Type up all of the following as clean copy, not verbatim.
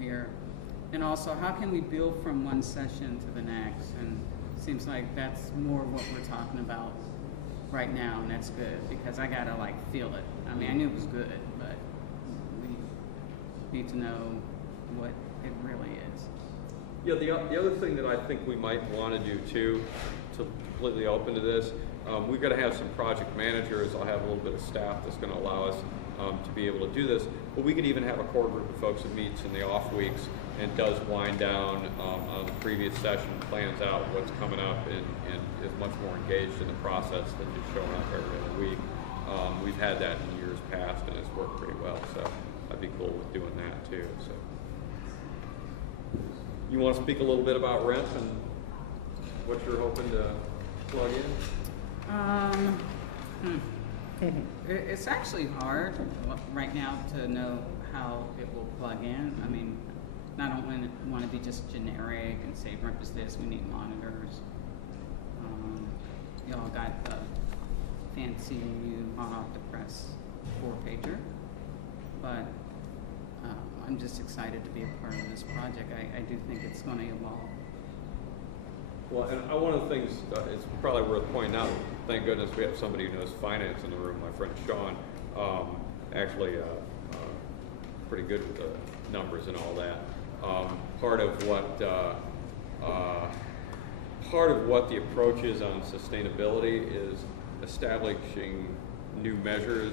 here? And also, how can we build from one session to the next? And it seems like that's more what we're talking about right now, and that's good because I gotta like feel it. I mean, I knew it was good, but we need to know what it really is. Yeah, the other thing that I think we might want to do too, to completely open to this, we've got to have some project managers. I'll have a little bit of staff that's going to allow us to be able to do this. But we could even have a core group of folks that meets in the off weeks and does wind down on the previous session, plans out what's coming up, and is much more engaged in the process than just showing up every other week. We've had that in years past, and it's worked pretty well. So I'd be cool with doing that too. So. You want to speak a little bit about rent and what you're hoping to plug in? It's actually hard right now to know how it will plug in. I mean, I don't want to be just generic and say rent is this, we need monitors. Y'all got the fancy new hot off the press 4-pager, but I'm just excited to be a part of this project. I do think it's going to evolve. Well, and one of the things it's probably worth pointing out, thank goodness we have somebody who knows finance in the room, my friend Sean, actually pretty good with the numbers and all that. Part of what the approach is on sustainability is establishing new measures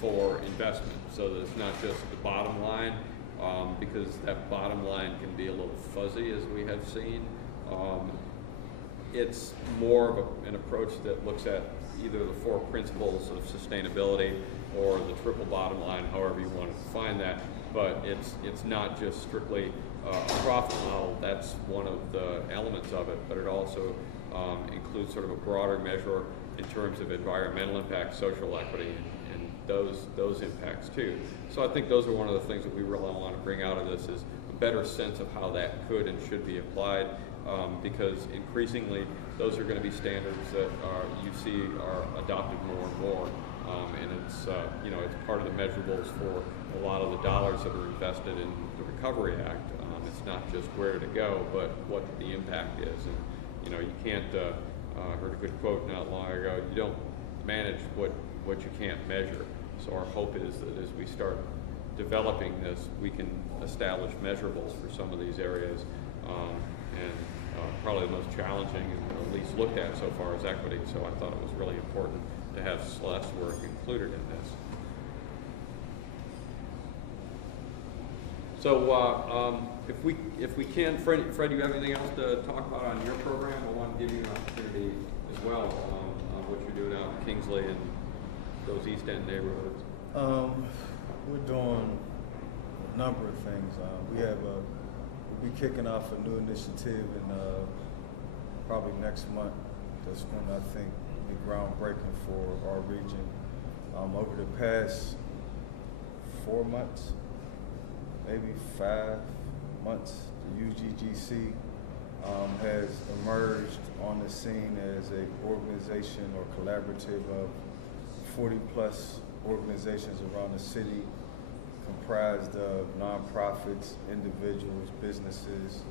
for investment, so that it's not just the bottom line, because that bottom line can be a little fuzzy, as we have seen. It's more of an approach that looks at either the 4 principles of sustainability or the triple bottom line, however you want to define that. But it's not just strictly a profit model. That's one of the elements of it, but it also includes sort of a broader measure in terms of environmental impact, social equity, and those impacts too. So I think those are one of the things that we really want to bring out of this, is a better sense of how that could and should be applied, because increasingly those are going to be standards that you see are adopted more and more, and it's it's part of the measurables for a lot of the dollars that are invested in the Recovery Act. It's not just where to go, but what the impact is, and you can't. Heard a good quote not long ago. You don't manage what you can't measure. So our hope is that as we start developing this, we can establish measurables for some of these areas, and probably the most challenging and at least looked at so far is equity. So I thought it was really important to have Celeste's work included in this. So if we can, Fred, you have anything else to talk about on your program? I want to give you an opportunity as well on what you're doing out in Kingsley and those East End neighborhoods. We're doing a number of things. We'll be kicking off a new initiative in probably next month. That's going to, I think, be groundbreaking for our region. Over the past 4 months, maybe 5 months, the UGGC has emerged on the scene as an organization or collaborative of 40 plus organizations around the city, comprised of nonprofits, individuals, businesses,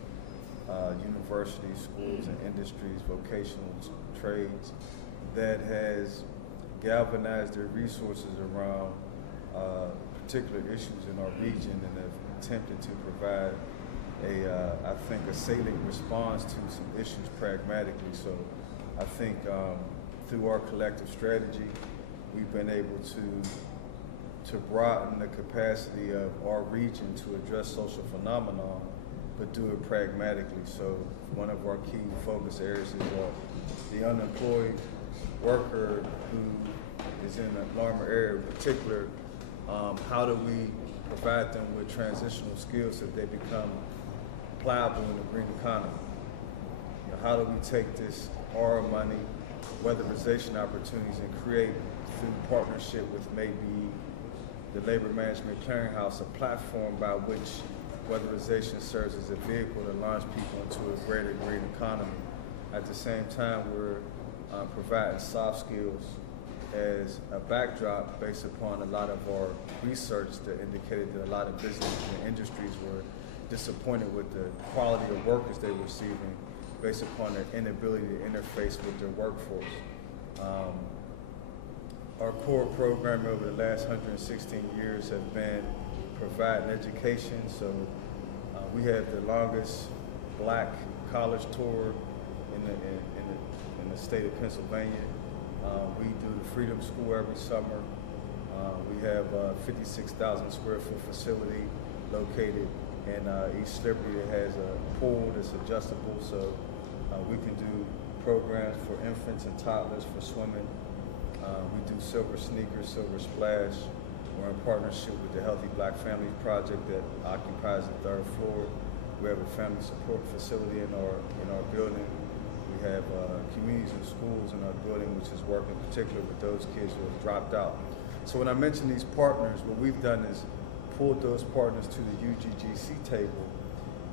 universities, schools and industries, vocational trades, that has galvanized their resources around particular issues in our region and have attempted to provide I think a salient response to some issues pragmatically. So I think through our collective strategy, we've been able to broaden the capacity of our region to address social phenomena, but do it pragmatically. So one of our key focus areas is the unemployed worker who is in the Larimer area in particular. How do we provide them with transitional skills so that they become pliable in the green economy? How do we take this RO money, weatherization opportunities, and create, through partnership with maybe the Labor Management Clearinghouse, a platform by which weatherization serves as a vehicle that launch people into a greater green economy. At the same time, we're providing soft skills as a backdrop based upon a lot of our research that indicated that a lot of businesses and industries were disappointed with the quality of workers they were receiving based upon their inability to interface with their workforce. Our core program over the last 116 years have been providing education. So we have the longest black college tour in the state of Pennsylvania. We do the Freedom School every summer. We have a 56,000 square foot facility located in East Liberty that has a pool that's adjustable, so we can do programs for infants and toddlers for swimming. We do Silver Sneakers, Silver Splash. We're in partnership with the Healthy Black Families Project that occupies the 3rd floor. We have a family support facility in our building. We have communities and schools in our building, which is working particularly with those kids who have dropped out. So when I mention these partners, what we've done is pulled those partners to the UGGC table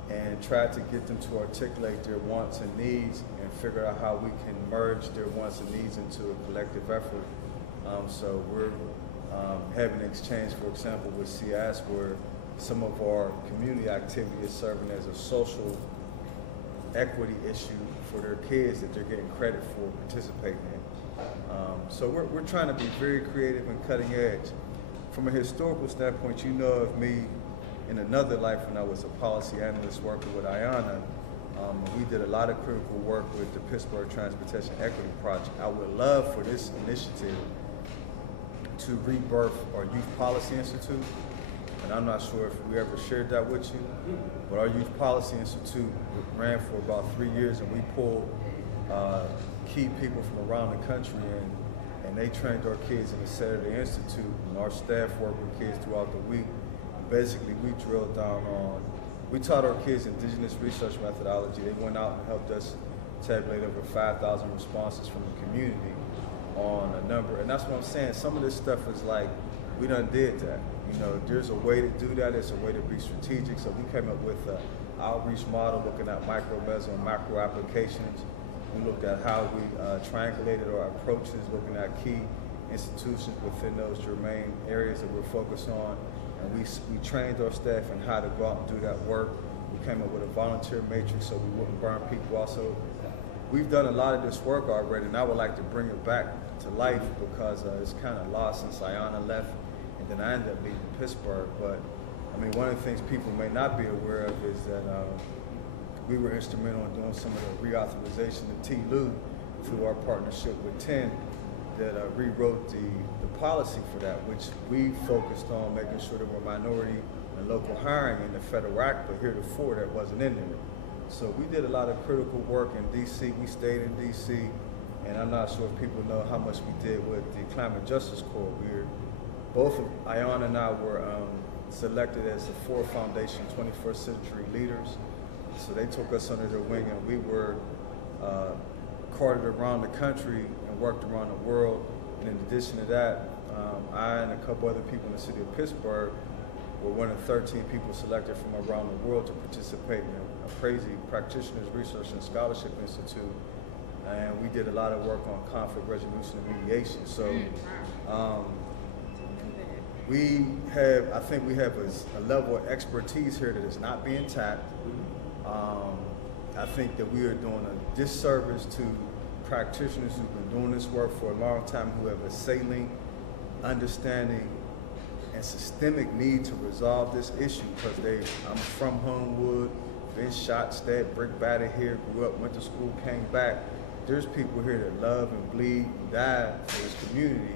and tried to get them to articulate their wants and needs and figure out how we can merge their wants and needs into a collective effort. So we're having an exchange, for example, with CS, where some of our community activity is serving as a social equity issue for their kids that they're getting credit for participating in. So we're trying to be very creative and cutting edge. From a historical standpoint, you know of me in another life when I was a policy analyst working with Ayanna. We did a lot of critical work with the Pittsburgh Transportation Equity Project. I would love for this initiative to rebirth our Youth Policy Institute. And I'm not sure if we ever shared that with you, but our Youth Policy Institute ran for about 3 years, and we pulled key people from around the country and they trained our kids in the Saturday Institute, and our staff worked with kids throughout the week. Basically, we drilled down on, we taught our kids indigenous research methodology. They went out and helped us tabulate over 5,000 responses from the community on a number, and that's what I'm saying. Some of this stuff is like, we done did that. You know, there's a way to do that. There's a way to be strategic. So we came up with an outreach model looking at micro, meso, and macro applications. We looked at how we triangulated our approaches, looking at key institutions within those germane areas that we're focused on. And we trained our staff in how to go out and do that work. We came up with a volunteer matrix so we wouldn't burn people out. So we've done a lot of this work already, and I would like to bring it back to life because it's kind of lost since Ayanna left. And then I ended up leaving Pittsburgh. But I mean, one of the things people may not be aware of is that we were instrumental in doing some of the reauthorization of TLU through our partnership with 10 that rewrote the policy for that, which we focused on making sure there were minority and local hiring in the federal act, but heretofore that wasn't in there. So we did a lot of critical work in DC. We stayed in DC, and I'm not sure if people know how much we did with the Climate Justice Corps. Both of Ayanna and I were selected as the Ford Foundation 21st Century Leaders. So they took us under their wing, and we were carted around the country and worked around the world. And in addition to that, I and a couple other people in the city of Pittsburgh were one of 13 people selected from around the world to participate in a crazy practitioners research and scholarship institute. And we did a lot of work on conflict resolution and mediation. So I think we have a level of expertise here that is not being tapped. I think that we are doing a disservice to practitioners who've been doing this work for a long time, who have a salient understanding and systemic need to resolve this issue, because I'm from Homewood, been shot, stabbed, brick battered here, grew up, went to school, came back. There's people here that love and bleed and die for this community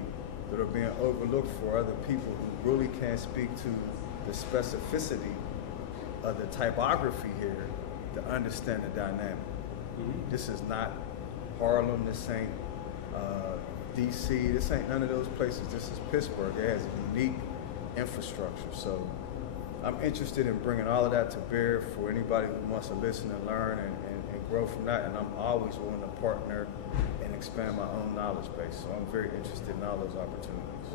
that are being overlooked for other people who really can't speak to the specificity of the typography here to understand the dynamic. This is not Harlem, this ain't DC, this ain't none of those places. This is Pittsburgh. It has a unique infrastructure. So I'm interested in bringing all of that to bear for anybody who wants to listen and learn and grow from that. And I'm always willing to partner and expand my own knowledge base. So I'm very interested in all those opportunities.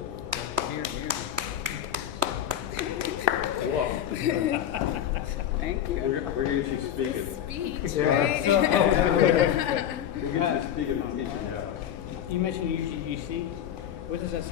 Here. Thank you. We're going to get you speaking. Speech, right? We'll get you speaking on teaching. You mentioned UGGC. What does that